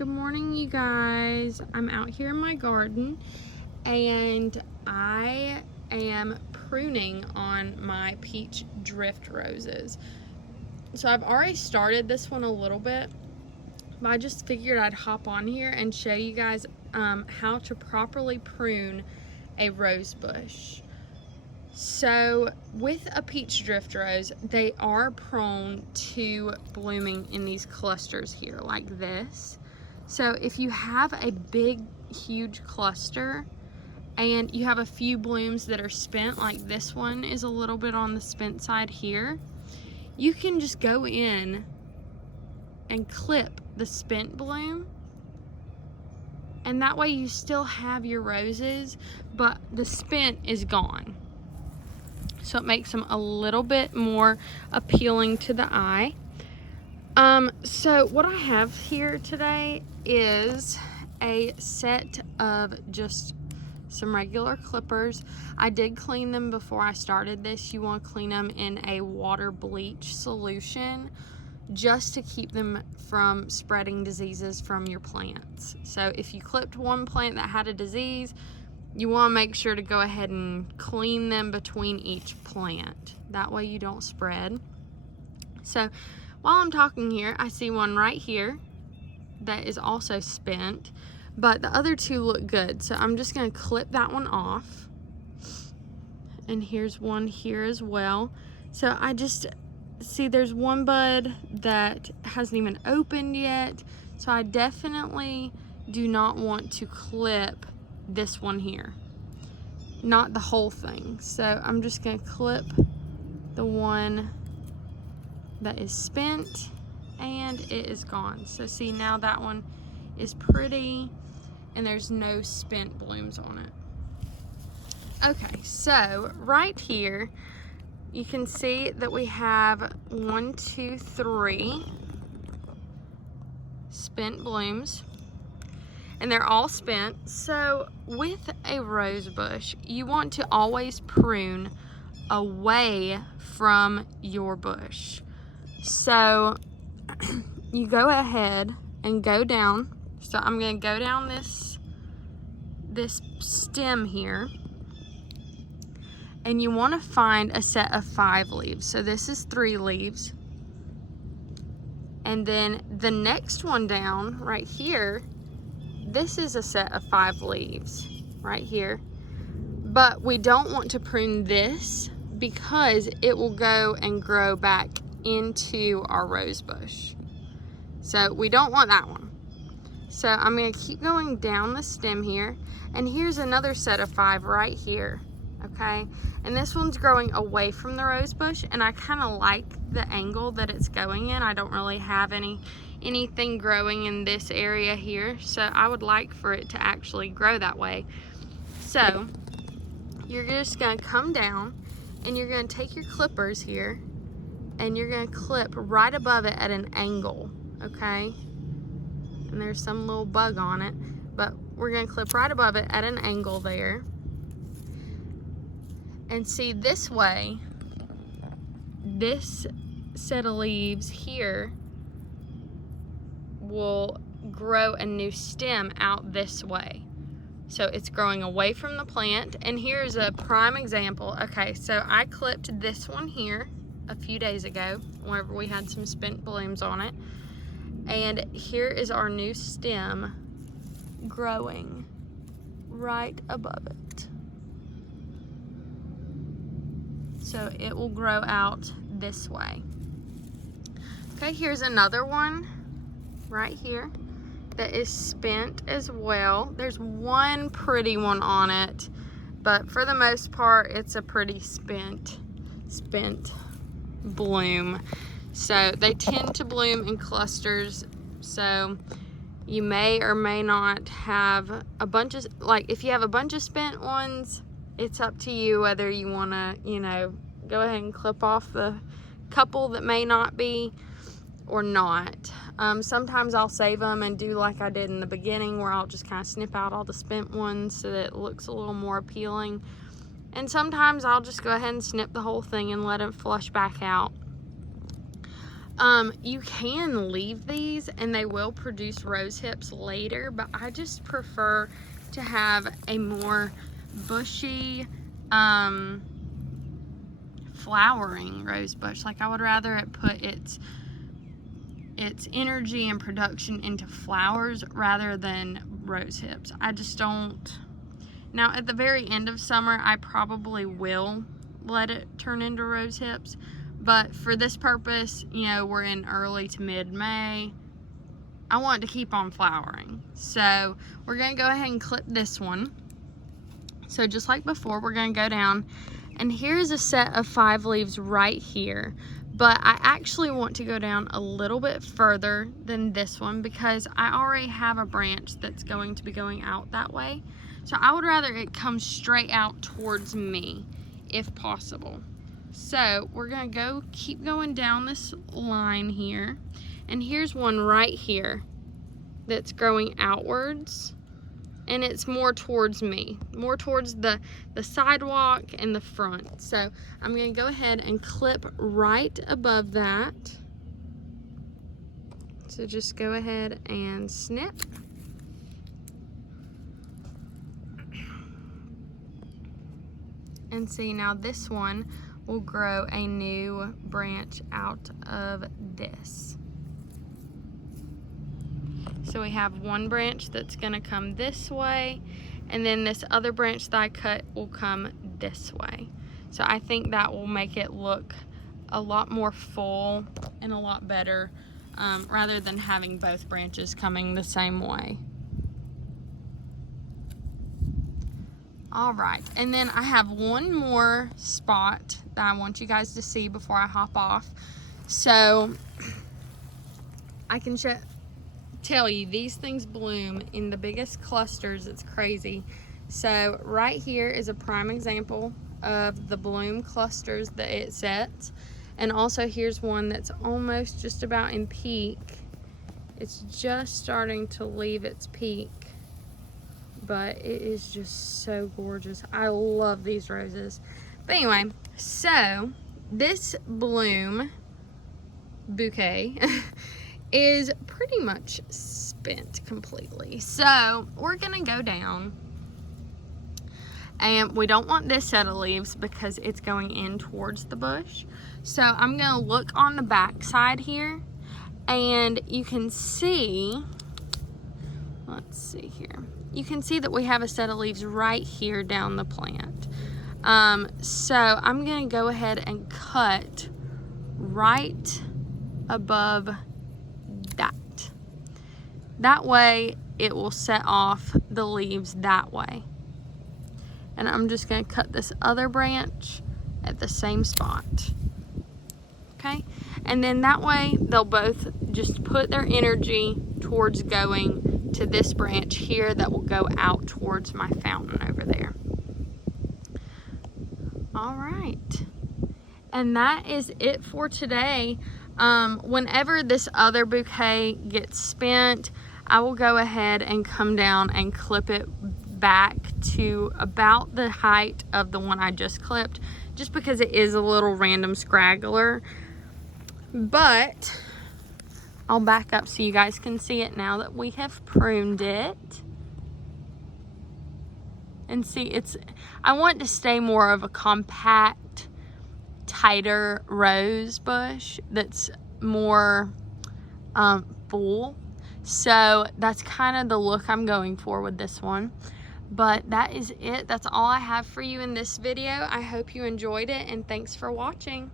Good morning, you guys. I'm out here in my garden and I am pruning on my peach drift roses. So I've already started this one a little bit, but I just figured I'd hop on here and show you guys how to properly prune a rose bush. So with a peach drift rose, they are prone to blooming in these clusters here like this. So if you have a big, huge cluster and you have a few blooms that are spent, like this one is a little bit on the spent side here, you can just go in and clip the spent bloom, and that way you still have your roses, but the spent is gone. So it makes them a little bit more appealing to the eye. So what I have here today is a set of just some regular clippers. I did clean them before I started this. You want to clean them in a water bleach solution just to keep them from spreading diseases from your plants. So if you clipped one plant that had a disease, you want to make sure to go ahead and clean them between each plant. That way you don't spread. So while I'm talking here, I see one right here that is also spent, but the other two look good. So I'm just going to clip that one off. And here's one here as well. So I just see there's one bud that hasn't even opened yet. So I definitely do not want to clip this one here, not the whole thing. So I'm just going to clip the one that is spent, and it is gone. So see, now that one is pretty and there's no spent blooms on it. Okay, so right here you can see that we have 1, 2, 3 spent blooms, and they're all spent. So with a rose bush, you want to always prune away from your bush. So you go ahead and go down. So I'm going to go down this stem here, and you want to find a set of 5 leaves. So this is 3 leaves, and then the next one down right here, this is a set of 5 leaves right here. But we don't want to prune this because it will go and grow back into our rose bush. So we don't want that one. So I'm going to keep going down the stem here, and here's another set of 5 right here. Okay, and this one's growing away from the rose bush, and I kind of like the angle that it's going in. I don't really have anything growing in this area here, so I would like for it to actually grow that way. So you're just going to come down and you're going to take your clippers here and you're going to clip right above it at an angle, okay? And there's some little bug on it, but we're going to clip right above it at an angle there. And see, this way, this set of leaves here will grow a new stem out this way. So it's growing away from the plant. And here's a prime example. Okay, so I clipped this one here a few days ago whenever we had some spent blooms on it. And here is our new stem growing right above it. So it will grow out this way. Okay, here's another one right here that is spent as well. There's one pretty one on it, but for the most part it's a pretty spent bloom. So they tend to bloom in clusters, so you may or may not have a bunch of, like if you have a bunch of spent ones, it's up to you whether you want to, you know, go ahead and clip off the couple that may not be or not. Sometimes I'll save them and do like I did in the beginning, where I'll just kind of snip out all the spent ones so that it looks a little more appealing. And sometimes I'll just go ahead and snip the whole thing and let it flush back out. You can leave these and they will produce rose hips later, but I just prefer to have a more bushy, flowering rose bush. Like, I would rather it put its energy and production into flowers rather than rose hips. I just don't. Now, at the very end of summer, I probably will let it turn into rose hips, but for this purpose, you know, we're in early to mid-May. I want it to keep on flowering. So we're gonna go ahead and clip this one. So just like before, we're gonna go down, and here's a set of 5 leaves right here. But I actually want to go down a little bit further than this one because I already have a branch that's going to be going out that way. So I would rather it come straight out towards me if possible. So we're gonna keep going down this line here. And here's one right here that's growing outwards. And it's more towards me, more towards the sidewalk and the front. So I'm gonna go ahead and clip right above that. So just go ahead and snip. And see, now this one will grow a new branch out of this. So we have one branch that's gonna come this way, and then this other branch that I cut will come this way. So I think that will make it look a lot more full and a lot better, rather than having both branches coming the same way. All right, and then I have one more spot that I want you guys to see before I hop off. So I can tell you, these things bloom in the biggest clusters. It's crazy. So right here is a prime example of the bloom clusters that it sets. And also here's one that's almost just about in peak. It's just starting to leave its peak, but it is just so gorgeous. I love these roses. But anyway, so this bloom bouquet is pretty much spent completely. So we're gonna go down, and we don't want this set of leaves because it's going in towards the bush. So I'm gonna look on the back side here, and you can see, let's see here. You can see that we have a set of leaves right here down the plant. So I'm gonna go ahead and cut right above that. That way it will set off the leaves that way. And I'm just gonna cut this other branch at the same spot. Okay, and then that way they'll both just put their energy towards going to this branch here that will go out towards my fountain over there. All right, and that is it for today. Whenever this other bouquet gets spent, I will go ahead and come down and clip it back to about the height of the one I just clipped, just because it is a little random scraggler. But I'll back up so you guys can see it now that we have pruned it. And see, I want to stay more of a compact, tighter rose bush that's more full. So that's kind of the look I'm going for with this one. But that is it. That's all I have for you in this video. I hope you enjoyed it, and thanks for watching.